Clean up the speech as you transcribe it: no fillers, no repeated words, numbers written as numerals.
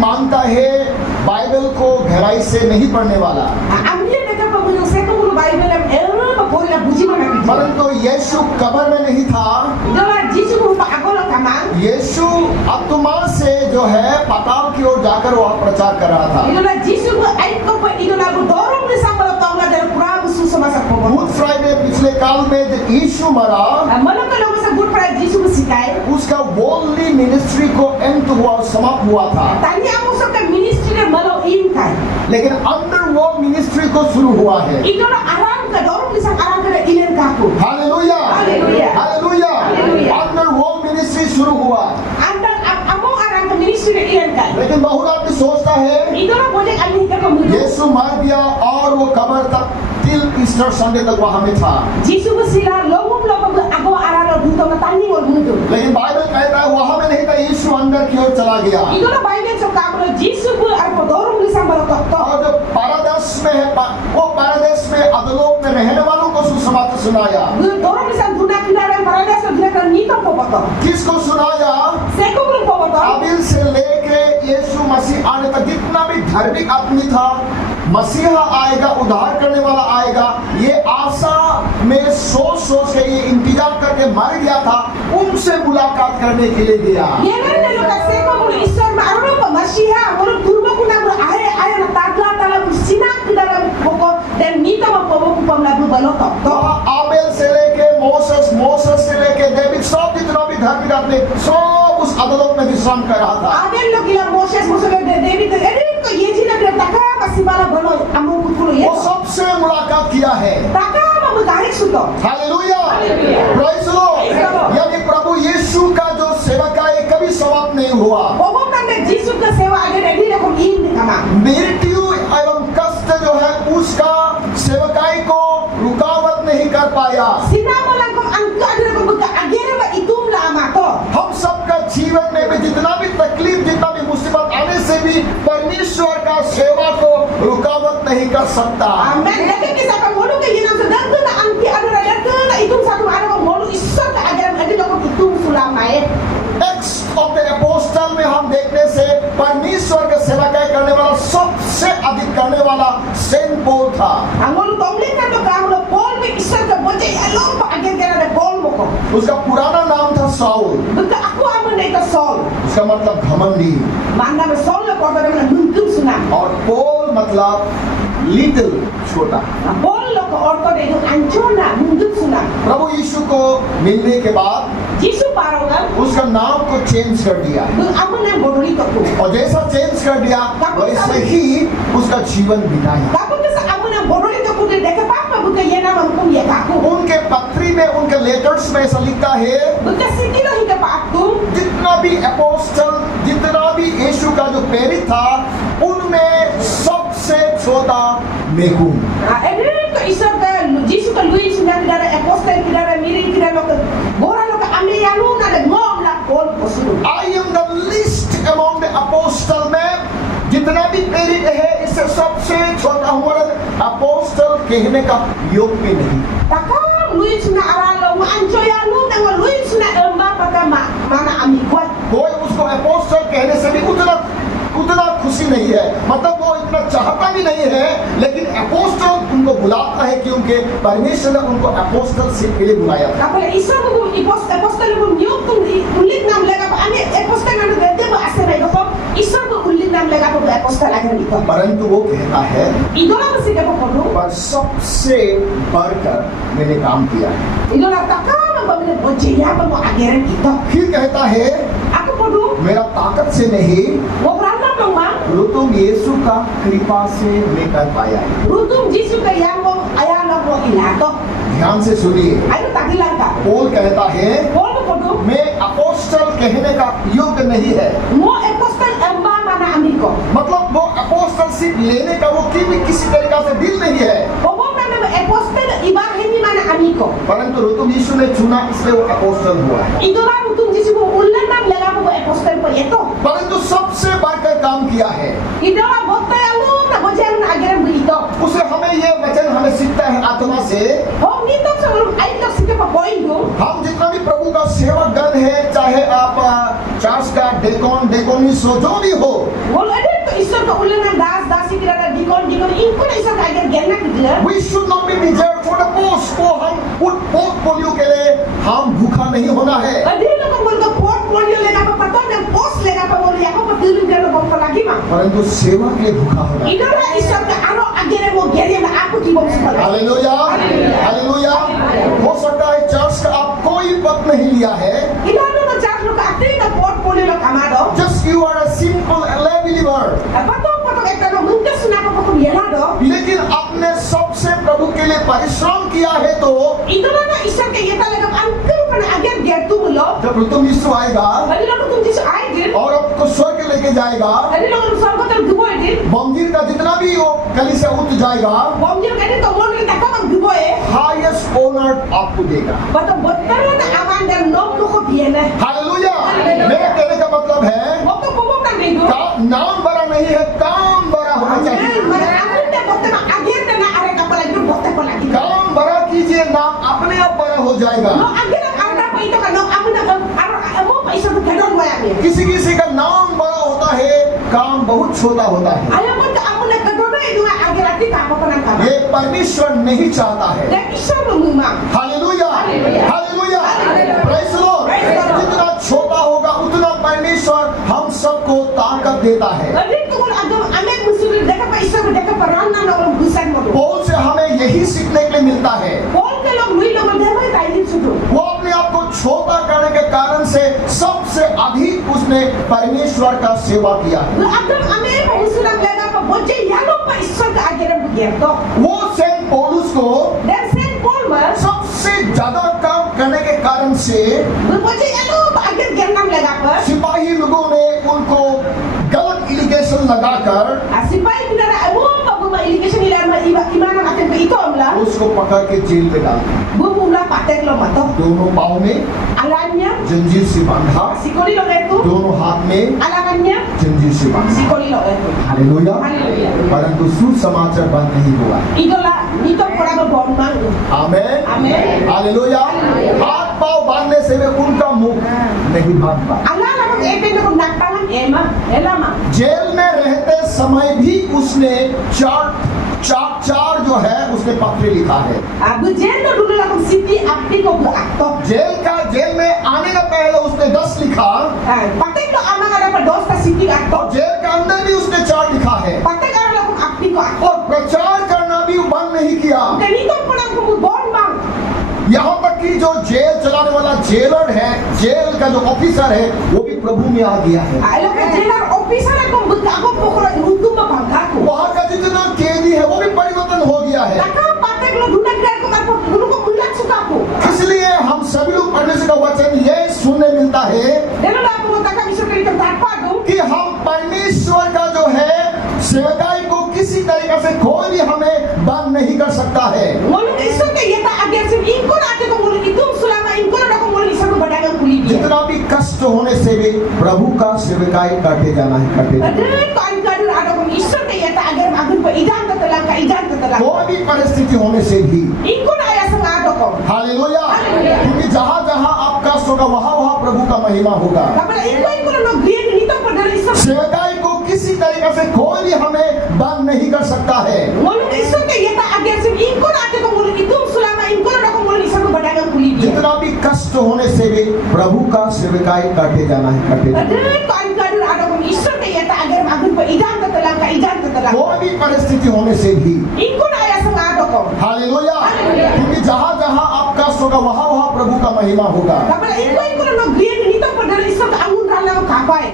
मानता है बाइबल को गहराई से नहीं पढ़ने वाला, Ang dia dekat pembunuh saya pembunuh Bible yang boleh buji mana kita. परंतु यीशु कब्र में नहीं था। Itulah Yesus berupa agola kamang. यीशु आत्मा से जो है पाताल की ओर जाकर वह प्रचार कर रहा था। Itulah Yesus berait kepada itulah berdorong di samping tangga dari Prabu Susu masa pembunuh. Good Friday पिछले काल में जब यीशु मरा, Mana kalau masa Good Friday Yesus bersikai. उसका वर्ल्डली मिनिस्ट्री को एंड हुआ, समाप्त हुआ था। Tanya aku suka ministry yang malau inkai. लेकिन अंडरवर्ल्ड मिनिस्ट्री को शुरू हुआ है। Itulah arang ke dorong di sang arang ke ilen kaku. Hallelujah, hallelujah, hallelujah. Hallelujah. Underworld ministry शुरू हुआ, Anda amo arang ke ministry yang ilen kai. लेकिन बहुत आदमी सोचता है Itulah boleh alih ke pembunuh. यीशु मर गया और वो कब्र तक टिल ईस्टर संडे तक वहां में था। Yesus bersila lomum lomum aku arang buto matani wal mutu. लेकिन बाइबल कहता है वहां में नहीं था, यीशु अंदर की ओर चला गया। Itulah Bible cakap kalau Yesus ber arpo dorong di samping tok. और जो पारादीस में है, वो पारादीस में अधोलोक में रहने वालों को सुसमाचार सुनाया। Dorong di samping dunia kendaraan paradise dia kan nito popoto. किसको सुनाया? Seko belum popoto. काबिल से लेके यीशु मसीह आने तक जितना भी धार्मिक आदमी था, मसीहा आएगा, उद्धार करने वाला आएगा, ये आशा में सोच सोच के ये इंतजार करके मर गया था, उनसे मुलाकात करने के लिए गया। Yenar na lukas seko belum Islam maruno pa Mashiha belum turbo kuna belum air na tadla dalam sinak di dalam pokok dan nito ma popo pam lagu balotok. वहाँ आबेल से लेके मोसेस से लेके डेविड, सब जितना भी धार्मिक आदमी सब उस अधोलोक में विश्राम कर रहा था। Ada lo gila Moses David ko yeji na dia taka masih bala balo amu kukulo वो ye. सबसे मुलाकात किया है। Taka ma mutarik suto. Hallelujah, hallelujah. Praise the Lord. Praise the Lord। यानी प्रभु यीशु का जो सेवक है कभी समाप्त नहीं हुआ। Popo kan Yesus ke sewa ada dari dia kom ini kama. मृत्यु एवं कष्ट जो है उसका सेवकाई को रुकावट नहीं कर पाया। Sinama lang kong angka ada ko buka agera ba itum na amato. हम सबका जीवन में भी जितना भी तकलीफ, जितना भी मुसीबत आने से भी परमेश्वर का सेवा को रुकावट नहीं कर सकता। Amen. Lagi kita akan mulu ke yenang sedang tu na angki ada raya na itum satu ada ko mulu isor ka agera ada ko itum sulama eh. Acts of the apostle में हम देखने से परमेश्वर का सेवकाई करने वाला सबसे अधिक करने वाला सेंट पॉल था। Ang mulu tongling na to kamu lo Paul me isor ka bote along pa agera na Paul mo ko. उसका पुराना नाम था Saul, Buka aku aman na ito Saul. उसका मतलब घमंडी, Mana me Saul na ko na nuntum sunam. और Paul मतलब little, छोटा। Paul lo ko orto na ito anchona nuntum sunam. प्रभु यीशु को मिलने के बाद Yesus parongan उसका नाम को चेंज कर दिया, aman na bodori to ko. और जैसा चेंज कर दिया वैसे ही उसका जीवन बिताया। Kapag sa aman na bodori to ko de kapag buka yena man kum ye kaku. उनके पत्री में, उनके लेटर्स में ऐसा लिखता है, Buka sikilo hika pa aku. जितना भी अपोस्टल, जितना भी यीशु का जो प्रेरित था, उनमें सबसे छोटा मैं हूँ। Every ko isor ka Yesus ka Luis na dara apostle kidara mirin kidara ko. Bora lo ka ameyanu na de ngom la Paul posu. I am the least among the apostle में जितना भी प्रेरित है, इससे सबसे छोटा हूँ, apostle कहने का योग्य नहीं। Taka Luis na aralo mo anchoyanu na Luis na emba paka mana amikwat. कोई उसको अपोस्टल कहने से भी उतना खुशी नहीं है, मतलब वो इतना चाहता भी नहीं है, लेकिन अपोस्टल उनको बुलाता है क्योंकि परमेश्वर ने उनको अपोस्टलशिप के लिए बुलाया था। Kapag isa mo apostle mo nyok tung ulit nam lega pa ani apostle na gede mo asera ko isa mo ulit nam lega pa apostle agar ito. परंतु वो कहता है Idola mo sige po ko. पर सबसे बढ़कर मैंने काम किया है। Idola taka mo ba mo bojiya pa mo ageran ito. फिर कहता है Ako po do मेरा ताकत से नहीं, mo randa pang ma Rutum यीशु का कृपा से मैं कर पाया है। rutum Yesu ka yango ayala mo ilato. ध्यान से सुनिए, Ayo tagilan ka. पौल कहता है Paul po do मैं अपोस्टल कहने का योग्य नहीं है, mo apostle emba mana amiko. मतलब वो अपोस्टलशिप लेने का वो किसी तरीका से दिल नहीं है, Obo na na apostle ibahin ni mana amiko. परंतु रुतुम यीशु ने चुना इसलिए वो अपोस्टल हुआ है। Idola rutum Yesu mo ulan nam lega po apostle po ito. परंतु सबसे बढ़कर काम किया है। Idola botay alu na bojiya na ageran begitu. उसे हमें ये वचन हमें सीखता है आत्मा से, Oh, nito sa ulong ay kasi ka pa boy do. हम जितना भी प्रभु का सेवक गण है, चाहे आप चर्च का डेकोनिस हो, जो भी हो, Wala din to issur ka ulan ng das-dasi kira na dikon iko na issur ka agar gerna kira. we should not be reserved for the post. को हम पोर्टफोलियो के लिए हम भूखा नहीं होना है, Adi lo ka mulga portfolio lega pa pato ng post lega pa mo ya ko patulong dito mo palagi ma. परंतु सेवा के लिए भूखा होना है। Ito na issur ka ano agere mo gerya na ako ki mo sa hallelujah, hallelujah. हो सकता है चर्च का आप कोई पद नहीं लिया है, Ito ano na chat lo ka ati na portfolio lo kamado. just you are a simple lay believer, Pato ito no munga suna ko ko yelado. लेकिन आपने सबसे प्रभु के लिए परिश्रम किया है, तो Ito na issur ka yeta lega angkel pa na agar gertu mo lo. जब तुम यीशु आएगा Adi lo ko tum jisu ay din. और आपको स्वर्ग लेके जाएगा, Adi lo ko sa ko tum duboy din. मंदिर का जितना भी वो कलीसिया उठ जाएगा, Bomjir ka din to mo ni takam ang duboy. Highest honour आपको देगा। Bato botar na aman der nom lo ko biene. Hallelujah. मेरे कहने का मतलब है Bokto pomok na nido. नाम बड़ा नहीं है, काम बड़ा होना चाहिए। Mana amun te botte ma ager te na are kapala itu botte ko lagi. काम बड़ा कीजिए, नाम अपने आप बड़ा हो जाएगा। No ager ang arda pa ito ka no amun na amo pa isa ko kadon mo yan. किसी किसी का नाम बड़ा होता है, काम बहुत छोटा होता है। Alam mo ka amun na kadon na ito nga ager ati ka pa nang ka. ये परमेश्वर नहीं चाहता है। Dan isa mo muma. Hallelujah, hallelujah, praise the Lord. Praise the Lord। जितना छोटा होगा उतना परमेश्वर हम सबको ताकत देता है। Adi tungol agam ame musulit deka pa isa ko deka paran na no busan mo. Paul से हमें यही सीखने के लिए मिलता है। Paul ke log lui lo mo dema tayo sudo. वो अपने आप को छोटा करने के कारण से सबसे अधिक उसने परमेश्वर का सेवा किया है। Lo agam ame pa musulit lega pa boje yalo pa isa ka ager ang gerto. वो सेंट पौलुस को Dan Saint Paul ma सबसे ज्यादा काम करने के कारण से boje yalo pa ager gernam lega pa. सिपाही लोगों ने उनको गलत इलिगेशन लगाकर Asipay pinara amo pa buma irrigation nila ma iba imana natin pa ito amla. उसको पकड़ के जेल में डाल दिया। Bumula patek lo mato. दोनों पाँव में Alam niya जंजीर से बांधा, sikoli lo eto. दोनों हाथ में Alangan niya जंजीर से बांधा। sikoli lo eto. Hallelujah. Hallelujah. परंतु सुसमाचार बंद नहीं हुआ। Idola nito pora mo bonmang. आमेन, Amen. हालेलुया। हाथ पाँव बांधने से वे उनका मुंह नहीं बांध पाए। Ala na kung epe na kung nakpalang ema, elama. Jail में रहते समय भी उसने चार जो है उसने पत्र लिखा है। Bujen ko dulu na kung city akti ko bu akto. Jail में आने का पहले उसने 10 लिखा, Patek ko amang ada pa dos ka city akto. और जेल के अंदर भी उसने 4 लिखा है, Patek ara na kung akti ko akto. और प्रचार करना भी बंद नहीं किया। Ganito po lang kung bonmang. यहाँ तक कि जो जेल चलाने वाला जेलर है, जेल का जो ऑफिसर है, वो भी प्रभु में आ गया है। Alam ka jelar officer na kung butako po ko lang mutu mapangka ko. वहाँ का जितना कैदी है वो भी परिवर्तन हो गया है। Taka patek lo dunag ko kapo dulu ko bulat suka ko. इसलिए हम सभी लोग परमेश्वर का वचन ये सुनने मिलता है Dalo na po taka biso kay tapa do. कि हम परमेश्वर का जो है सेवकाई को किसी तरीके से कोई भी हमें बंद नहीं कर सकता है। Mulong iso kay yata agad sin inko na ate ko mulong itum sulama inko na ko mulong isa ko badagang kulibi. जितना भी कष्ट होने से भी प्रभु का सेवकाई काटे जाना है, काटे जाना है। Adan ko ang kadur ada kung iso kay yata agad agun pa idan ta talang ka idan ta talang. कोई भी परिस्थिति होने से भी Inko na aya sa ngado ko. Hallelujah, hallelujah. क्योंकि जहाँ जहाँ आप कष्ट होगा वहाँ वहाँ प्रभु का महिमा होगा। Kapag inko na no green nito pa dali iso. सेवकाई को किसी तरीके से कोई भी हमें बंद नहीं कर सकता है। Mulong iso kay yata agad sin inko na ate ko mulong itum sulama inko na ko mulong isa ko badagang kulibi. जितना भी कष्ट होने से भी प्रभु का सेवकाई काटे जाना है, काटे जाना है। Adan ko ang kadur ada kung iso kay yata agad agun pa idan ta talang ka idan ta talang. कोई भी परिस्थिति होने से भी Inko na aya sa ngado ko. Hallelujah, hallelujah. क्योंकि जहाँ जहाँ आप कष्ट होगा वहाँ वहाँ प्रभु का महिमा होगा। Kapag inko na no green nito pa dali iso ka angun ra lang kapay.